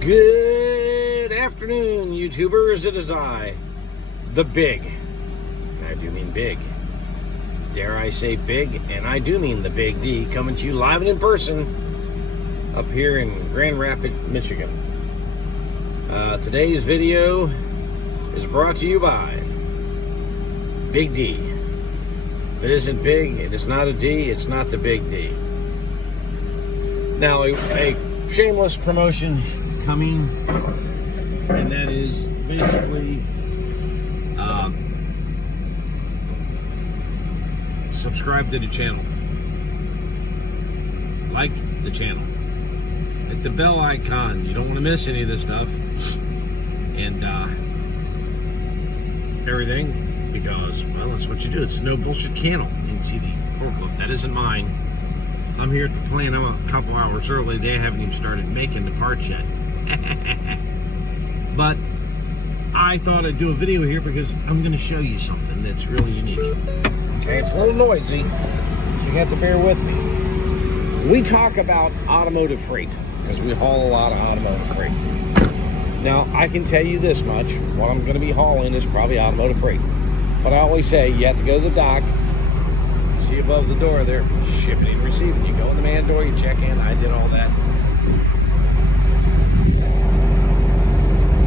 Good afternoon, YouTubers. It is I, the Big. And I do mean big. Dare I say big? And I do mean the Big D, coming to you live and in person up here in Grand Rapids, Michigan. Today's video is brought to you by Big D. If it isn't big, it is not a D, it's not the Big D. Now, a shameless promotion coming, and that is basically subscribe to the channel, like the channel, hit the bell icon. You don't want to miss any of this stuff and everything, because, well, that's what you do. It's no bullshit channel. You can see the forklift. That isn't mine. I'm here at the plant. I'm a couple hours early. They haven't even started making the parts yet. But I thought I'd do a video here because I'm going to show you something that's really unique. Okay, it's a little noisy, so you have to bear with me. We talk about automotive freight because we haul a lot of automotive freight. Now, I can tell you this much: what I'm going to be hauling is probably automotive freight. But I always say you have to go to the dock. See above the door there, shipping and receiving. You go in the man door, you check in. I did all that.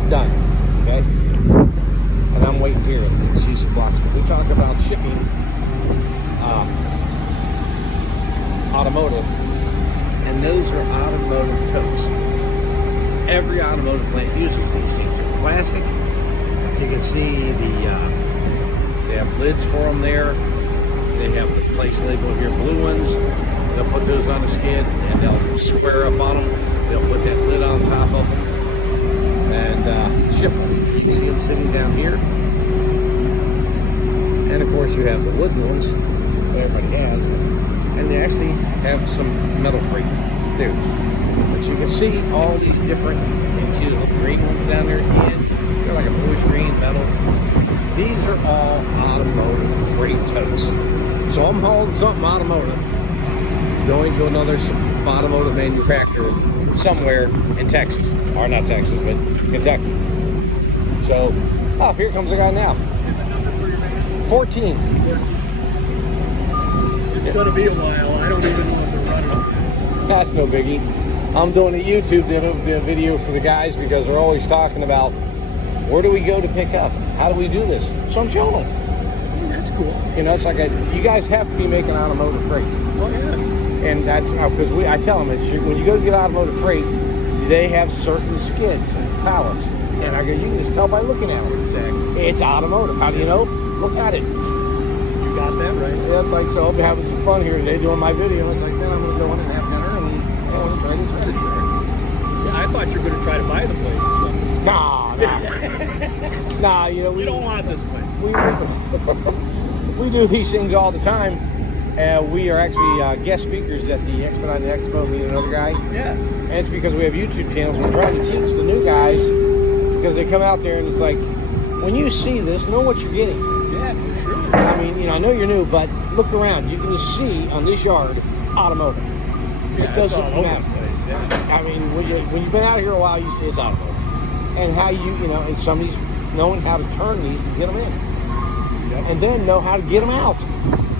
Done. Okay? And I'm waiting here. You can see some blocks. But we talk about shipping automotive, and those are automotive totes. Every automotive plant uses these things. They're plastic. You can see they have lids for them there. They have the place label here, blue ones. They'll put those on the skid and they'll square up on them. They'll put that lid on top of them and ship them. You can see them sitting down here. And of course you have the wooden ones that everybody has. And they actually have some metal freight there. But you can see all these different, you see the green ones down there again. They're like a bluish green metal. These are all automotive freight totes. So I'm hauling something automotive, going to another automotive manufacturer somewhere in Texas. Or not Texas, but Kentucky. So, oh, here comes the guy now. 14. It's going to be a while. I don't even know if they're running. That's no biggie. I'm doing a YouTube video for the guys because they're always talking about where do we go to pick up? How do we do this? So I'm showing them. That's cool. You know, it's like you guys have to be making automotive freight. Oh, yeah. And that's because I tell them, when you go to get automotive freight, they have certain skids and pallets. And I go, you can just tell by looking at them. Exactly. It's automotive. How do you know? Look at it. You got that right. Yeah, it's like, so I'll be having some fun here today doing my video. It's like, then I'm going to go in and have dinner and try this ready. Yeah, I thought you were going to try to buy the place or something. Nah. Nah, you know, We don't want this place. We do these things all the time. We are actually guest speakers at the Expediting Expo, me and another guy. Yeah. And it's because we have YouTube channels. We're trying to teach the new guys, because they come out there and it's like, when you see this, know what you're getting. Yeah, for sure. I mean, you know, I know you're new, but look around. You can just see on this yard, automotive. Yeah, It doesn't all over matter. the place. Yeah. I mean, when you've been out here a while, you see it's automotive. And how and somebody's knowing how to turn these to get them in. Yep. And then know how to get them out,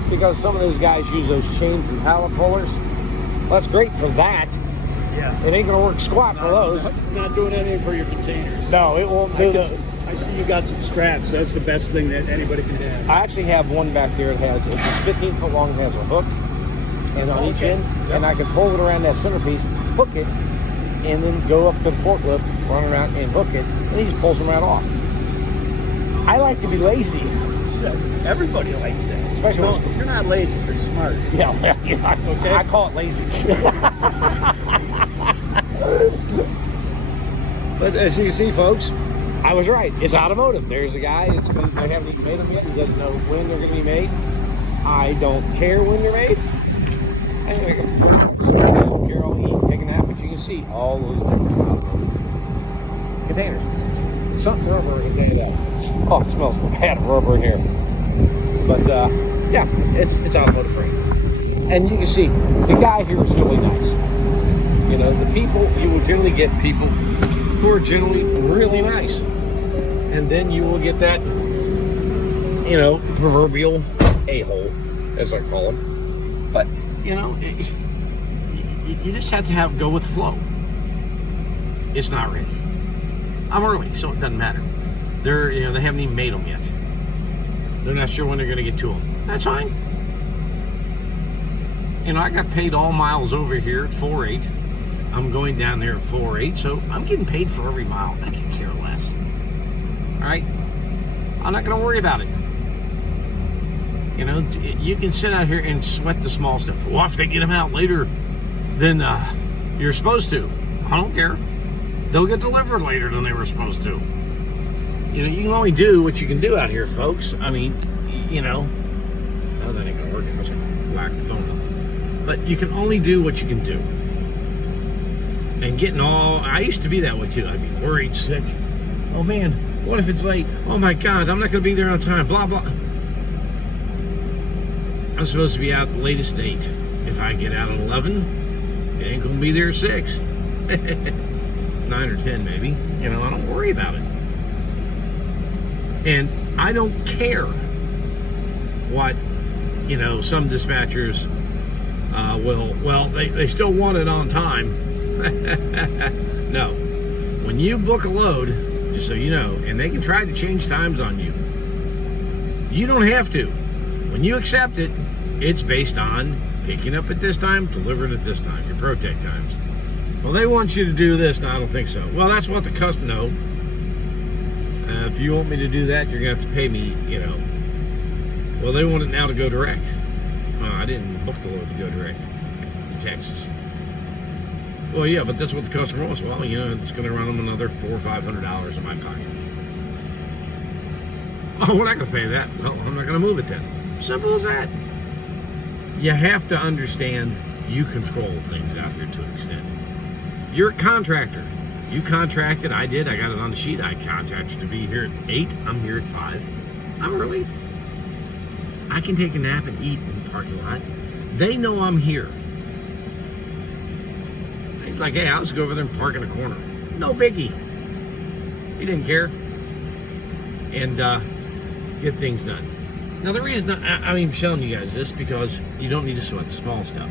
because some of those guys use those chains and pallet pullers. Well, that's great for that. Yeah. It ain't gonna work squat for those. Not doing anything for your containers. No, it won't do I see you got some straps. That's the best thing that anybody can have. I actually have one back there that it's 15 foot long, has a hook and on each end, and I can pull it around that centerpiece, hook it, and then go up to the forklift, run around and hook it, and he just pulls them right off. I like to be lazy. Everybody likes that. Especially no, when you're not lazy. You're smart. Yeah, Okay. I call it lazy. But as you can see, folks, I was right. It's automotive. There's a guy. They haven't even made them yet. He doesn't know when they're going to be made. I don't care when they're made. I don't care. I'll eat, take a nap, but you can see all those different automotive containers. Something rubber, I can tell you that. Oh, it smells bad of rubber in here. But yeah, it's automotive freight. And you can see the guy here is really nice. You know, the people, you will generally get people who are generally really nice. And then you will get that, you know, proverbial a-hole, as I call him. But, you know, you just have to go with the flow. It's not ready. I'm early, so it doesn't matter. They haven't even made them yet. They're not sure when they're going to get to them. That's fine. You know, I got paid all miles over here at 4.8. I'm going down there at 4.8, so I'm getting paid for every mile. I can care less. All right? I'm not going to worry about it. You know, you can sit out here and sweat the small stuff. Well, if they get them out later than you're supposed to, I don't care. They'll get delivered later than they were supposed to. You know, you can only do what you can do out here, folks. I mean, you know, oh, that ain't gonna work because I whacked the phone up. But you can only do what you can do. And I used to be that way too. I'd be worried, sick. Oh man, what if it's late? Oh my God, I'm not gonna be there on time. Blah blah. I'm supposed to be out the latest 8. If I get out at 11, it ain't gonna be there at 6. 9 or 10 maybe. You know, I don't worry about it. And I don't care what, you know, some dispatchers they still want it on time. No. When you book a load, just so you know, and they can try to change times on you, you don't have to. When you accept it, it's based on picking up at this time, delivering at this time, your ProTech times. Well, they want you to do this. No, I don't think so. Well, that's what the customer know. If you want me to do that, you're going to have to pay me, you know. Well, they want it now to go direct. I didn't book the load to go direct to Texas. Well, yeah, but that's what the customer wants. Well, you know, it's going to run them another $400 or $500 in my pocket. Oh, we're not going to pay that. Well, I'm not going to move it then. Simple as that. You have to understand you control things out here to an extent. You're a contractor. You contracted, I did, I got it on the sheet. I contracted to be here at 8, I'm here at 5. I'm early. I can take a nap and eat in the parking lot. They know I'm here. It's like, hey, I'll just go over there and park in a corner. No biggie. He didn't care. And get things done. Now the reason I'm showing you guys this, because you don't need to sweat the small stuff.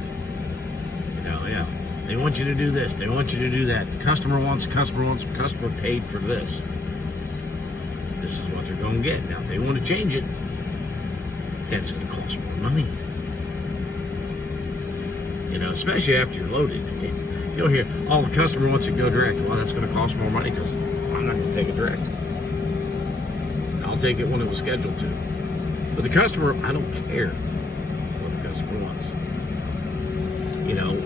You know, yeah. They want you to do this. They want you to do that. The customer wants, the customer paid for this. This is what they're going to get. Now, if they want to change it, then it's going to cost more money. You know, especially after you're loaded. You'll hear, oh, the customer wants to go direct. Well, that's going to cost more money because I'm not going to take it direct. I'll take it when it was scheduled to. But the customer, I don't care what the customer wants. You know,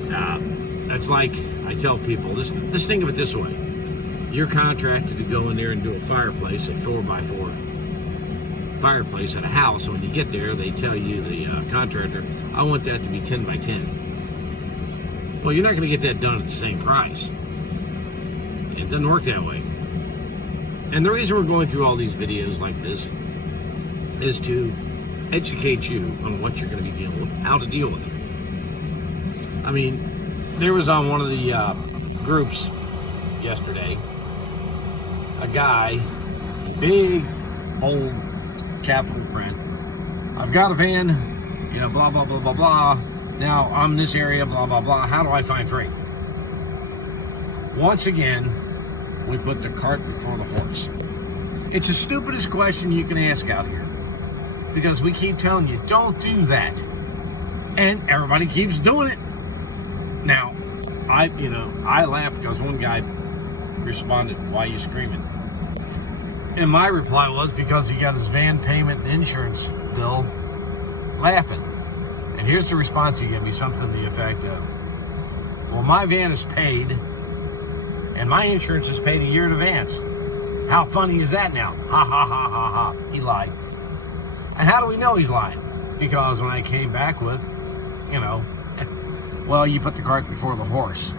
that's like I tell people, just think of it this way. You're contracted to go in there and do a fireplace, a 4x4 fireplace at a house. So when you get there, they tell you, the contractor, I want that to be 10 by 10. Well, you're not going to get that done at the same price. It doesn't work that way. And the reason we're going through all these videos like this is to educate you on what you're going to be dealing with, how to deal with it. I mean, there was on one of the groups yesterday, a guy, a big old capital friend. I've got a van, you know, blah, blah, blah, blah, blah. Now I'm in this area, blah, blah, blah. How do I find freight? Once again, we put the cart before the horse. It's the stupidest question you can ask out here, because we keep telling you, don't do that. And everybody keeps doing it. Now, I laughed because one guy responded, why are you screaming? And my reply was, because he got his van payment and insurance bill laughing. And here's the response he gave me, something to the effect of, well, my van is paid and my insurance is paid a year in advance. How funny is that now? Ha ha ha ha ha. He lied. And how do we know he's lying? Because when I came back with, you know, well, you put the cart before the horse.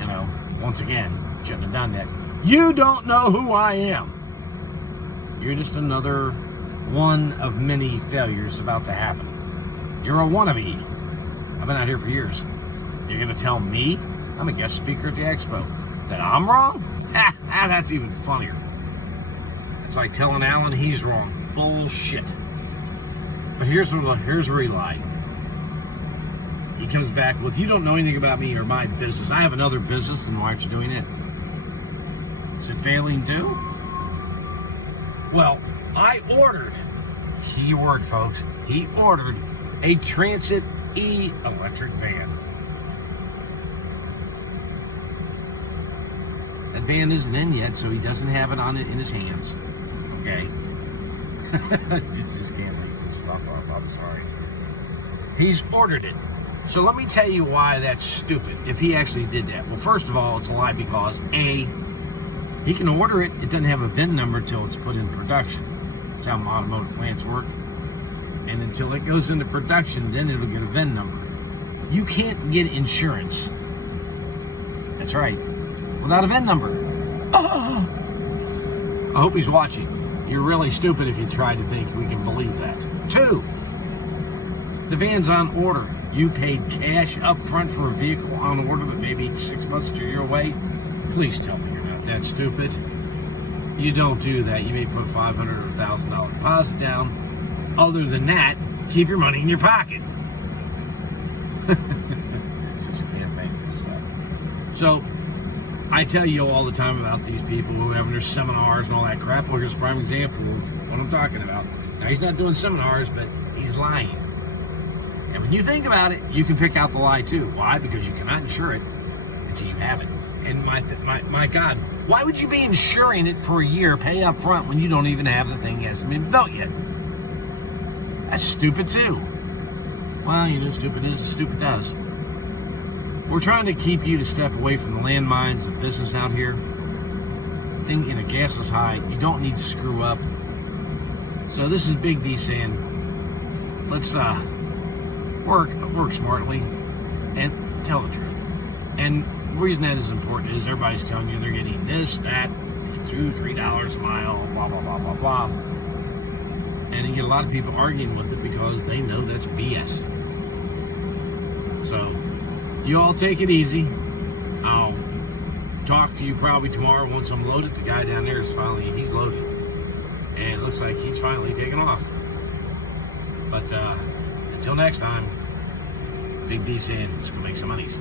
You know, once again, shouldn't have done that. You don't know who I am. You're just another one of many failures about to happen. You're a wannabe. I've been out here for years. You're going to tell me I'm a guest speaker at the expo. That I'm wrong? That's even funnier. It's like telling Alan he's wrong. Bullshit. But here's where he lied. He comes back with, you don't know anything about me or my business. I have another business, and why aren't you doing it? Is it failing too? Well, I ordered, key word folks, he ordered a Transit E electric van. That van isn't in yet, so he doesn't have it on it in his hands. Okay? You just can't make this stuff up. I'm sorry. He's ordered it. So let me tell you why that's stupid, if he actually did that. Well, first of all, it's a lie because, A, he can order it. It doesn't have a VIN number until it's put in production. That's how automotive plants work. And until it goes into production, then it'll get a VIN number. You can't get insurance. That's right. Without a VIN number. I hope he's watching. You're really stupid if you try to think we can believe that. 2, the van's on order. You paid cash up front for a vehicle on order that may be 6 months to a year away. Please tell me you're not that stupid. You don't do that. You may put $500 or $1,000 deposit down. Other than that, keep your money in your pocket. Just can't make this up. So, I tell you all the time about these people who have their seminars and all that crap. Well, here's a prime example of what I'm talking about. Now, he's not doing seminars, but he's lying. And when you think about it, you can pick out the lie too. Why? Because you cannot insure it until you have it. And my God, why would you be insuring it for a year, pay up front, when you don't even have the thing hasn't been built yet? That's stupid too. Well, you know, stupid is as stupid does. We're trying to keep you to step away from the landmines of business out here. Gas is high. You don't need to screw up. So this is Big D saying, let's work smartly and tell the truth. And the reason that is important is everybody's telling you they're getting this, that, $2, $3 a mile, blah, blah, blah, blah, blah. And you get a lot of people arguing with it because they know that's BS. So, you all take it easy. I'll talk to you probably tomorrow once I'm loaded. The guy down there is he's loaded. And it looks like he's finally taken off. But, until next time, Big D saying, let's go make some monies.